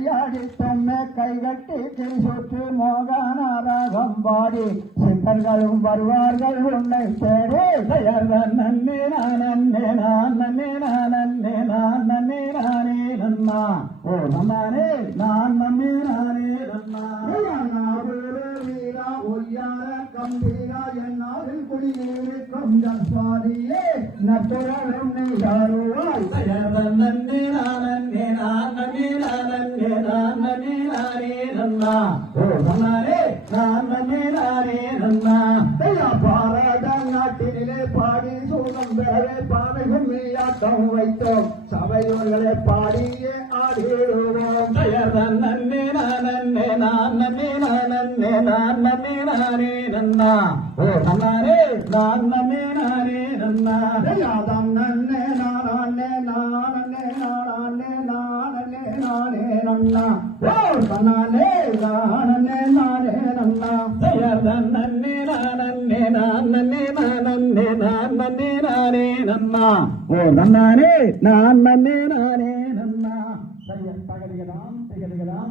கையாடி தொம்மை கைகட்டி கிரிசொற்று மோகான ராகம் பாடி சித்தர்களும் வருவார்கள் உன்னை தேடி தயார் நன்னே நான் நன்னே நான் நன்னே நான் நன்னே நான் நன்னே நானே நன்னா ஓ நன்னானே நான் நன்னே நானே நன்னா வீரா ஒய்யார கம்பீரா என்னாரில் குடியிருக்கும் ஜன்பாதியே நட்டுறவும் நீ யாருவாய் தயார் நன்னே நான் நன்னே நான் நன்னே நான் நன்னே நான் நன்னே நானே நன்னா ஓ நன்னானே நான் நன்னே நானே நன்னா தயா பாரத நாட்டினிலே பாடி சூனம் பெறவே பாவைகள் நீயாட்டம் வைத்தோம் சபையோர்களை பாடியே ஆடிடுவோம் தயார் நன்னே நான் நன்னே நான் நன்னே நான் நன்னே நான் நன்னே நானே நன்னா ஓ நன்னானே நான் நன்னே நானே நன்னா தயாதம் நன்னே நானே நானே நானே நானே நானே நன்னா ஓ நன்னானே நானே நானே நன்னா தயார் நன்னே நானே நான் நன்னே நானே நான் நன்னே நானே நன்னா ஓ நன்னானே நான் நன்னே நானே நன்னா தயார் தகதிகளாம் திகதிகளாம்